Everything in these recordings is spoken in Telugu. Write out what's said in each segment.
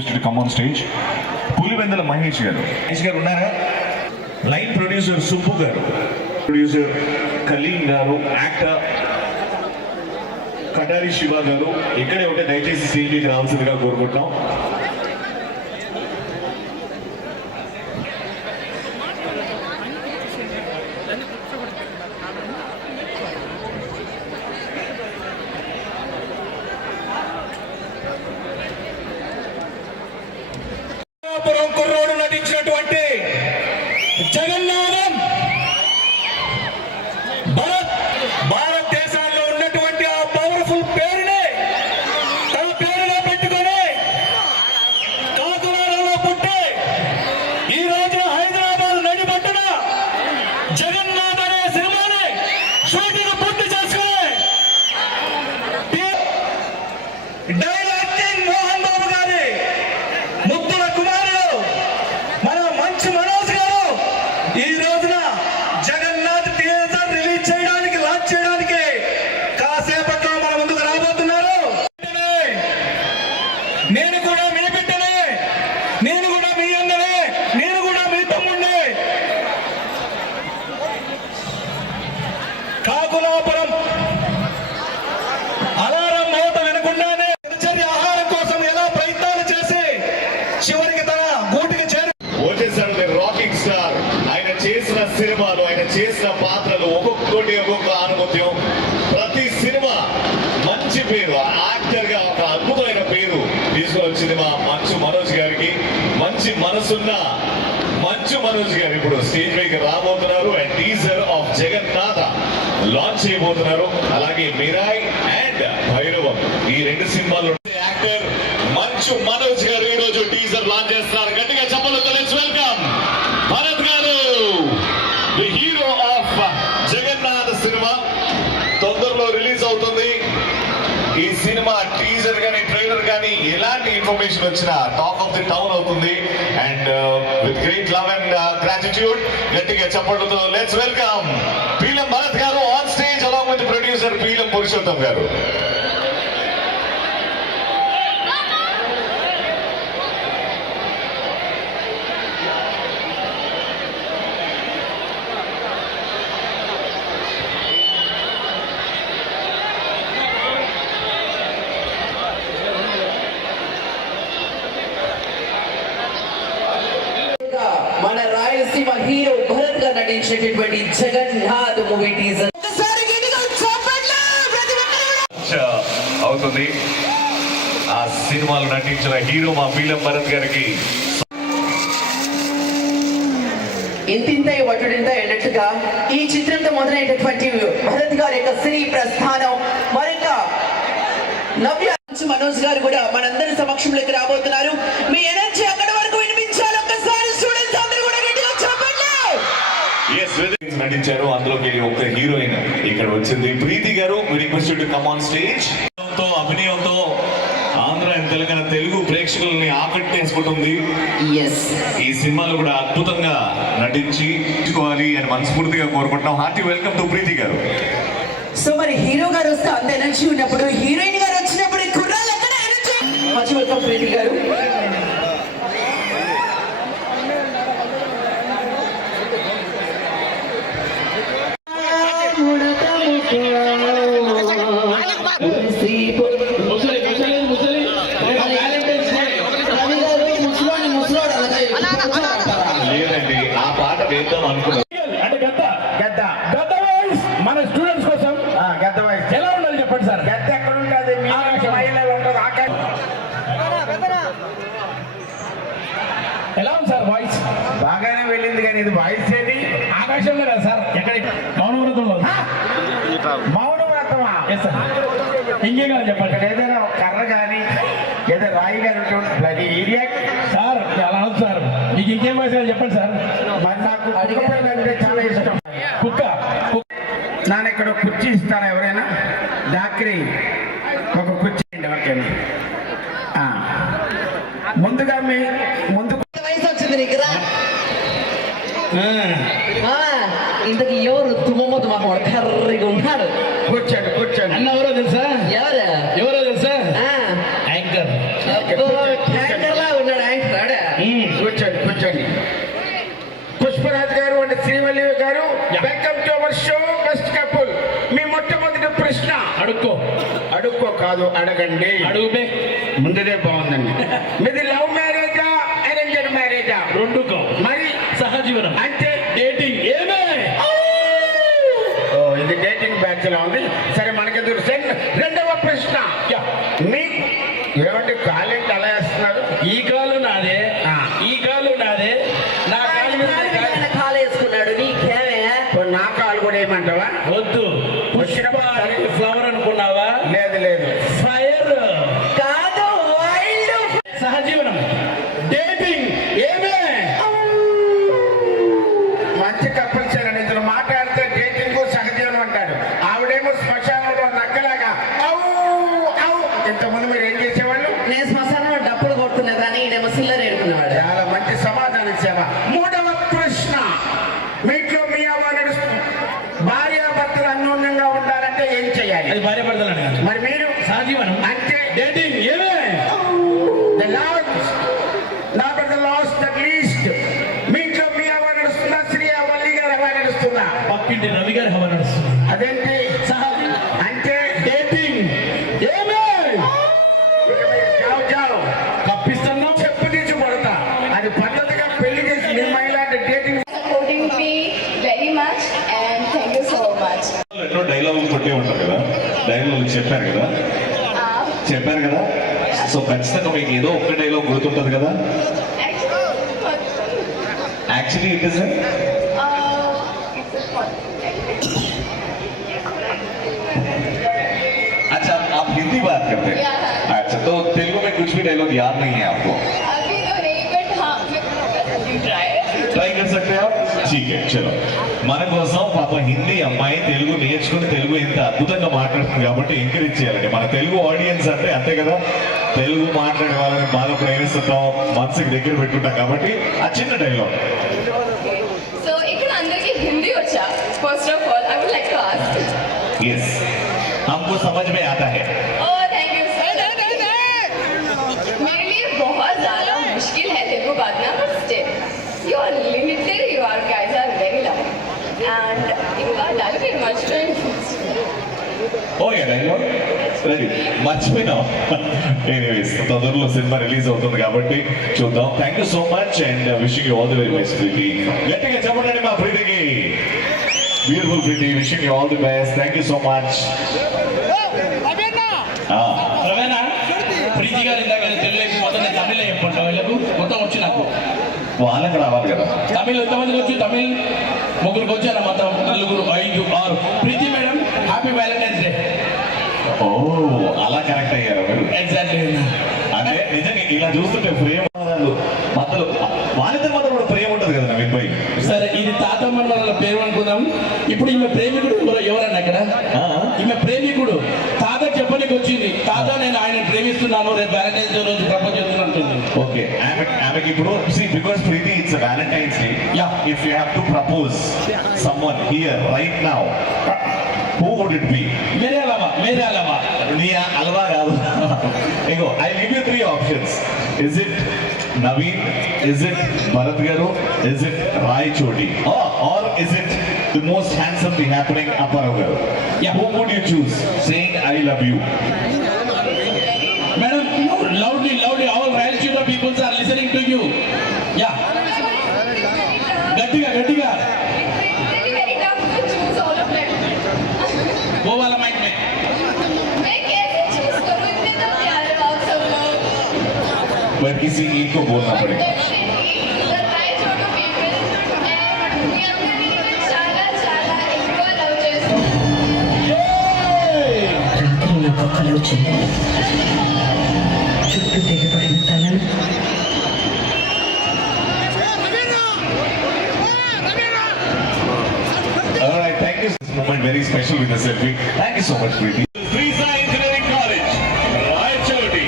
to come on stage. Pulivendula Mahesh గారు ఉన్నారా? లైన్ ప్రొడ్యూసర్ సుబ్బు గారు, ప్రొడ్యూసర్ కలీం గారు, యాక్టర్ కటారి శివ గారు ఇక్కడే ఉంటే దయచేసి స్టేజ్కి రావాల్సిందిగా కోరుకుంటున్నాం. కుర్రోడు నటించినటువంటి జగన్నాథం భారతదేశాల్లో ఉన్నటువంటి ఆ పవర్ఫుల్ పేరుని తన పేరులో పెట్టుకొని కాకినాడలో పుట్టి ఈ రోజున హైదరాబాద్ నడిపట్టున జగన్నాథ్ అనే సినిమాని షూటింగ్ పూర్తి చేసుకుని డైరెక్టింగ్ మోహన్ బాబు గారి ముద్దుల కుమారుడు మన మంచు మనోజ్ గారు ఈ రోజున జగన్నాథ్ థియేటర్ రిలీజ్ చేయడానికి, లాంచ్ చేయడానికి కాసేపట్లో మన ముందుకు రాబోతున్నారు. నేను కూడా మీ బిడ్డనే, నేను కూడా మీ అన్ననే, నేను కూడా మీ తమ్ముడినే. కాకులాపురం అలారం మోత వినకుండానే ఆహారం కోసం ఎలా ప్రయత్నాలు చేసి చివరికి తన గూటికి వచ్చేసాడు రాకింగ్ స్టార్. ఆయన చేసిన సినిమాలు, ఆయన చేసిన పాత్రలు ఒక్కొక్కటి ఒక్కొక్క ఆనుమత్యం. ప్రతి సినిమా మంచి పేరు, యాక్టర్ గా ఒక అద్భుతమైన పేరు తీసుకొచ్చింది మా మంచు మనోజ్ గారికి. మంచి మనసున్న మంచు మనోజ్ గారు ఇప్పుడు స్టేజ్ పైకి రాబోతున్నారు. And teaser of Jagannatha launch చేయబోతున్నారు. అలాగే మిరాయ్ అండ్ భైరవం ఈ రెండు సినిమాల్లో యాక్టర్ మంచు మనోజ్ గారు ఈ రోజు టీజర్ లాంచ్ చేస్తున్నారు. గట్టిగా చెప్పలతో let's welcome Bharath garu, the hero of Jagannatha సినిమా. తొందరలో రిలీజ్ అవుతుంది. ఈ సినిమా టీజర్ గానీ ట్రైలర్ గానీ ఎలాంటి ఇన్ఫర్మేషన్ వచ్చినా టాక్ ఆఫ్ ది టౌన్ అవుతుంది. And with great love and gratitude గట్టిగా చెప్పలతో let's welcome Peelam Bharat garu on stage along with producer Peelam Purushottam garu. మన రాయలసీమ హీరో భరత్ గా నటించినటువంటి జగన్నాథ్ మూవీ టీజర్ అవుతుంది. ఆ సినిమాలో నటించిన హీరో మా పీలం భరత్ గారికి ఇంతింత వటుడింత అన్నట్టుగా ఈ చిత్రంతో మొదలైనటువంటి భరత్ గారి యొక్క సినీ ప్రస్థానం మరొక నవ్య మనోజ్ గారు కూడా మనందరి సమక్షంలోకి రాబోతున్నారు. మీ ఎనర్జీ అక్కడి వరకు వినిపించాలి. ఒక్కసారి స్టూడెంట్స్ అందరూ కూడా గట్టిగా చెప్పండి. నటించారు. అందులోకి ఒక హీరోయిన్ ఇక్కడ వచ్చింది Preethi garu. Request to come on stage. అభినయంతో ఆంధ్ర అండ్ తెలంగాణ తెలుగు ప్రేక్షకుల్ని ఆకట్టుకుంటుంది. ఈ సినిమాలో కూడా అద్భుతంగా నటించుకోవాలి అని మనస్ఫూర్తిగా కోరుకుంటున్నాం. హార్టీ వెల్కమ్ టు ప్రీతి గారు. సో మరి హీరో గారు వస్తే అంత ఎనర్జీ ఉన్నప్పుడు, హీరోయిన్ గారు వచ్చినప్పుడు కుర్రాళ్ళు ఎక్కడ ఎనర్జీ? మంచి వెల్కమ్ ప్రీతి గారు. లేదండి, ఆ పాట వేద్దాం అనుకున్నాం. అంటే గద్ద వాయిస్ మన స్టూడెంట్స్ కోసం గద్ద వాయిస్ ఎలా ఉండాలి చెప్పండి సార్. గద్ద ఎక్కడ ఉంటుంది? ఎలా ఉంది సార్ వాయిస్? బాగానే వెళ్ళింది, కానీ ఇది వాయిస్ ఏది? ఆకాశంలో కదా సార్. ఎక్కడ? మౌనవ్రతంలో. మౌనవ్రతమా? ఇంకేం కాదు చెప్పండి. ఏదైనా కర్ర కానీ ఏదో రాయి కానీ ఉంటుంది సార్. అలా అవుతుంది సార్. మీకు ఇంకేం వాయిస్ చెప్పండి సార్. మరి నాకు అంటే చాలా ఇష్టం. కుక్క నాన్న ఇక్కడ కుర్చీ ఇస్తారా ఎవరైనా? డాక్టరీ ఒక కుర్చీ ఎవరికైనా. ముందుగా ముందు వయసు వచ్చింది నీకురా. ఇంతకు ఎవరు తుమ్మమ్మతో మాకు కర్రీగా ఉన్నాడు. కూర్చోండి అన్న. ఎవరో తెలుసా? ఎవరు తెలుసా? Anchor. Welcome to our show best couple. మీ మొట్టమొదటి ప్రశ్న అడుక్కో కాదు అడగండి. అడుగుబే ముందుదే బాగుందండి. మీది లవ్ మ్యారేజా అరేంజ్డ్ మ్యారేజా? రెండుకో మరి సహజీవనం అంటే డేటింగ్ ఏమే ఓ ఇది డేటింగ్ బ్యాచ్ లా ఉంది. సరే మనకెదురు రెండవ ప్రశ్న. మీకు ఏమంటే కాలేంటి అలా వేస్తున్నారు? ఈ కాలు నాదే ఈ కాలు నాదే నా కాలు మీద నా కాలు. ఆయన కాలు వేసుకున్నాడు నీకేమే ఓ, నా కాలు కూడా ఏమంటావా? వద్దు పుష్ప ఫ్లవర్ అనుకున్నావా? లేదు ఫైర్ కాదు వైల్డ్ సహజీవనం డేటింగ్ ఏమే మంచి కపుల్స్ ఇద్దరు మాట్లాడితే డేటింగ్ సహజీవనం అంటారు. ఆవిడేమో శ్మశానంలో నక్కలాగా అవు అవు. ఇంతకుముందు మీరు ఏం చేసేవాళ్ళు? నేను శ్మశానంలో డప్పులు కొడుతున్నదాన్ని ఈడేమో సిల్లర్ ఏడుకునేవాడు. చాలా మంచి సమాధానం ఇచ్చావా. మూడవ ప్రశ్న. మీట్లో మీ అమ్మ నడుస్తుంది. భార్యాభర్తలు అన్యోన్యంగా ఉండాలంటే ఏం చేయాలి? అది భార్య భర్తలు అడగాలి. మరి మీరు సహజీవనం అంటే డేటింగ్ ఏమే the last, not the last, the least. మీట్లో మీ అమ్మ నడుస్తుందా? శ్రీ వల్లి గారు అమ్మ నడుస్తుందా? పక్కింటి రవి గారి హవ నడుస్తుంది. అదేంటి సహజీవనం అంటే డేటింగ్ ఏమే జావ్ కప్పిస్తున్నాం చెప్పు తీసి పడతా. అది పద్ధతిగా పెళ్లి చేసి నిమ్మైలాంటి dating supporting me very much and thank you so much. ఎన్నో డైలాగులు కొట్టే ఉంటారు కదా, డైలాగులు చెప్పారు కదా సో ఖచ్చితంగా మీకు ఏదో ఒక్క డైలాగ్ గుర్తుంటుంది కదా. యాక్చువల్లీ ఇట్ ఇస్ अच्छा आप हिंदी बात करते हैं? Yeah. अच्छा तो तेलुगु में कुछ भी डायलॉग याद नहीं है आपको? अभी तो नहीं बट हाँ ట్రై कर सकते हैं आप? ठीक है चलो. మన కోసం పాప హిందీ అమ్మాయి తెలుగు నేర్చుకుని తెలుగు ఇంత అద్భుతంగా మాట్లాడుతుంది కాబట్టి ఎంకరేజ్ చేయాలండి. మన తెలుగు ఆడియన్స్ అంటే అంతే కదా, తెలుగు మాట్లాడే వాళ్ళని బాగా ప్రేమిస్తుంటాం, మనసుకి దగ్గర పెట్టుకుంటాం కాబట్టి ఆ చిన్న డైలాగ్. సో ఇక్కడ అందరికీ హిందీ వచ్చా? First of all I would like to ask. Yes हमको समझ में आता है. Oh thank you sir. मेरे लिए बहुत ज़्यादा मुश्किल है तेलुगु बात ना, but still you are limited, you are guys are very love and इनका dialogue merchant okay dialogue ready మర్చిపోయినా. ఎనీవేస్ తొందరలో సినిమా రిలీజ్ అవుతుంది కాబట్టి చూద్దాం. Thank you so much and wishing you all the very best Preethi. గట్టిగా చెప్పండి మా ప్రీతికి. Beautiful Preethi, wishing you all the best. Thank you so much. Raveena Preethi garu ఇందాక తెలుగు మొత్తం నేను తమిళ చెప్పంటావు వీళ్ళకు మొత్తం వచ్చి నాకు వాళ్ళకి రావాలి కదా. తమిళ్ ఎంతమందికి వచ్చి తమిళ్ ముగ్గురికి వచ్చారు మొత్తం 4 5 6. ప్రీతి మేడం హ్యాపీ వ్యాలంటైన్స్ డే. ఓ అలా కరెక్ట్ అయ్యారు మీరు. ఎగ్జాక్ట్లీ. అంటే నిజంగా ఇలా చూస్తుంటే ప్రేమ మధ్యలో వాళ్ళిద్దరి మధ్య కూడా ప్రేమ ఉంటుంది కదా నవీన్ భాయ్. సరే ఇది తాతమ్మ వాళ్ళ పేరు అనుకుందాం. ఇప్పుడు ఈమె ప్రేమికుడు ఎవరన్నా అక్కడ? ఈమె ప్రేమికుడు తాతకి చెప్పడానికి వచ్చింది. తాత నేను ఆయన ప్రేమిస్తున్నాను, రేపు వ్యాలంటైన్స్ డే రోజు ప్రపోజ్ చేస్తున్నట్టుంది. ఓకే ఆమెకి ఇప్పుడు because Preethi it's valentine's day. Yeah. If you have to propose someone here right now who would it be? మేరే అలవా నీ అలవా కాదు. ఇగో I give you 3 options. Is it Naveen, is it Bharat garu, is it Rai Choti, or is it the most handsomely happening Apparao garu? Yeah. Who would you choose saying I love you? Madam loudly all Rayalaseema peoples are listening to you. Yeah గట్టిగా very tough to choose all of them. वो वाला माइक में मैं कैसे चूज करूं, इतने तो प्यारे हो आप सब लोग. पर किसी एक को बोलना पड़ेगा. Definitely the right sort of people and we are really చాలా ఎక్కువ లవ్ చేస్తాం. రాత్రి నాకు కల వచ్చింది. చుట్టూ తెగిపడిన తలలు, All right, thank you. This moment very special with the selfie. Thank you so much, Preeti. Frieza Engineering College, Raichodi.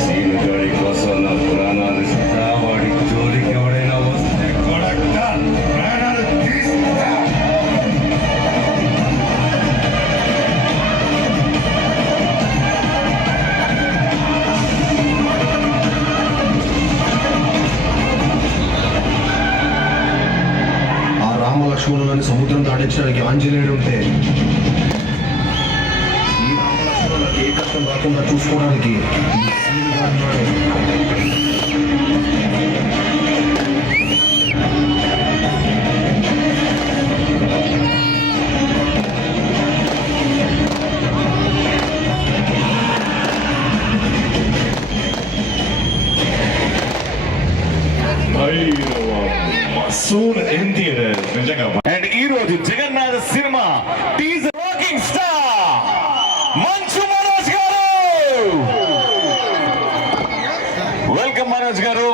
Seenugadi కోసం నా ప్రాణాలు ఇస్తా, వాడి జోలికి ఎవడైనా వస్తే కొడతా, ప్రాణాలు తీస్తా. ఆ రామలక్ష్మణ లక్ష్మణులని సముద్రం దాటించడానికి ఆంజనేయుడు ఉంటే ఈ రామలక్ష్మణులకు ఏ కష్టం రాకుండా చూసుకోవడానికి ఈ సీనుగా ఉన్నాడు. సూన్ ఇన్ థియేటర్స్ నిజంగా. అండ్ ఈ రోజు జగన్నాథ సినిమా teaser rocking star Manchu Manoj గారు. వెల్కమ్ మనోజ్ గారు.